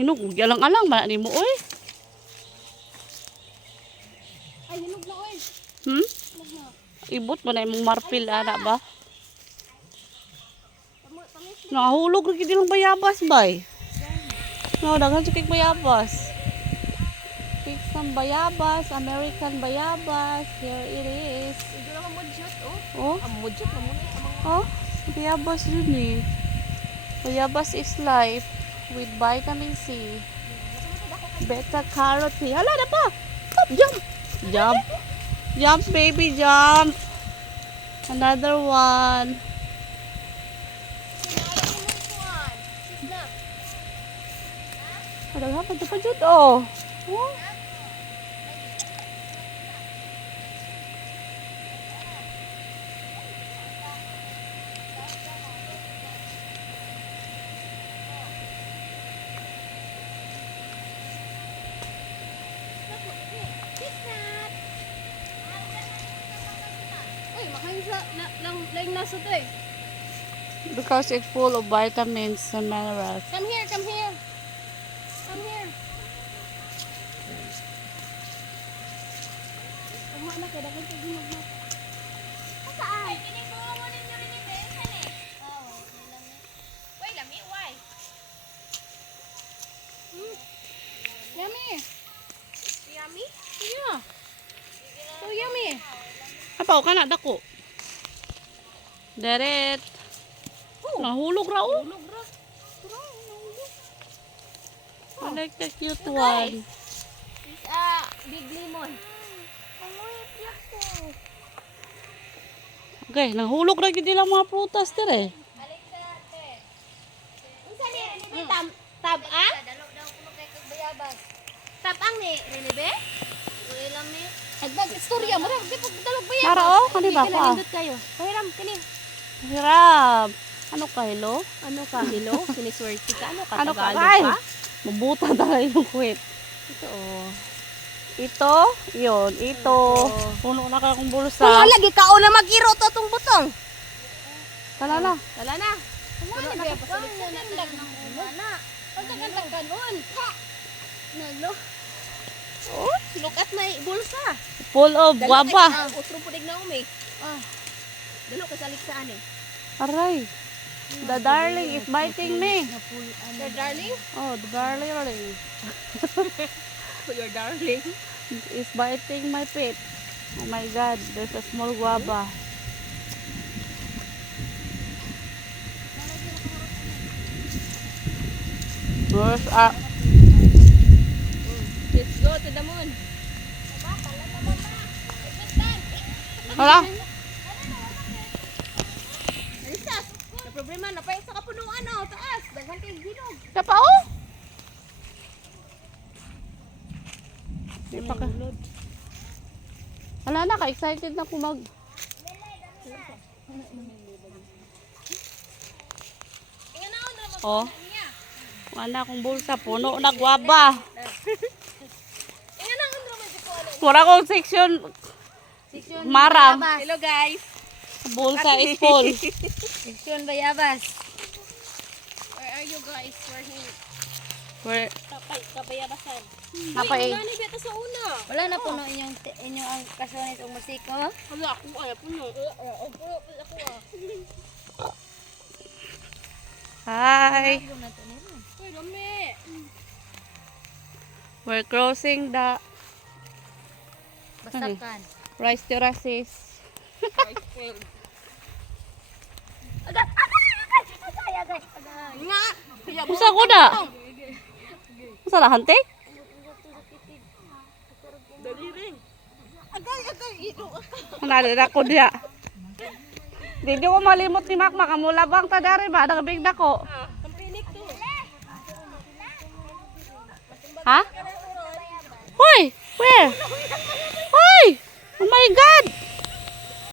Hinog, alang-alang ba ni mo oy? Ay, hinog na oy. Hmm? Hinog na. Ibot mo na imong marpil ana ba? Tamis. Nahulog ra gid yung bayabas bay. No, daghan sa kay bayabas. Pick some bayabas, American bayabas. Here it is. Ito na mudjot oh. Oh, Ang mudjot na muna amang oh, bayabas yun eh. Bayabas is life with vitamin C. Beta carotene. Hala na pa. Stop, jump. Jump. Jump, baby, jump. Another one. Ada apa tu pajut oh. Oh. Uy, makain sa lang nasa to eh. Because it's full of vitamins and minerals. Come here, come here. Come here. Tama na kaya dapat yung hinog na. Saan? Ay, kinikuha mo ninyo rin yung besan eh. Oo, lami. Wait, lami, why? Yummy. Yummy? Yeah. So yummy. Apaw ka na dako. Deret. Nahulog ra oh. Hulog ra. Turang, nahulog. I like the cute one. It's big lemon. Amoy, ko. Okay, nahulog ra gid lang mga prutas dire. Unsa ni tab-ang? Dalo daw kuno kay bayabas. Tab-ang ni Renibe? Uy lang ni. Agdag istorya mo ra di pag dalog bayabas. Tara oh, kani ba ka? Nindot kayo. Pahiram kani. Hirap. Ano ka, hello? Ano ka, hello? Siniswerte ka? Ano ka, Ano ka, Tagalog kay? ka? Mabuta talaga yung kwit. Ito oh. Ito, yun, ito. Puno na ka kong bulsa. lagi ka o na mag-iro to tong butong. Tala na. Tala na. Puno na pasalit sa tindag ng una. Pagkakandag ka nun. Nalo. Oh, look at my bulsa. Full of guava. Utro po na umi. Dalo ka salik sa ani. Aray. The darling is biting me. Your darling? Oh, the darling Your darling. is biting my feet. Oh my God, there's a small guava. There's a... Let's go to the moon. Hala? Alisas, na problema na pa sa kapunuan oh, taas. Daghan kay ginog. Siya pa oh? Di pa ka. Wala na, ka-excited na kumag... Oh. Wala akong bulsa, puno na guava. Mura kong section marang. Hello guys. Bulsa is full. Section Bayabas. Where are you guys? We're here. Where? Kabayabasan. Napay. Wala ni beta sa una. Wala na puno inyong ang kasunit og musiko. Wala ako ay puno. Hi. We're crossing the Bastakan. rice terraces. Usa ko na. Usa na hante? Nalala ko diya. Di ko malimot ni Mac makamulabang ta dari ba nagabig dako. Ha? Hoy, where? Hoy! Oh my God!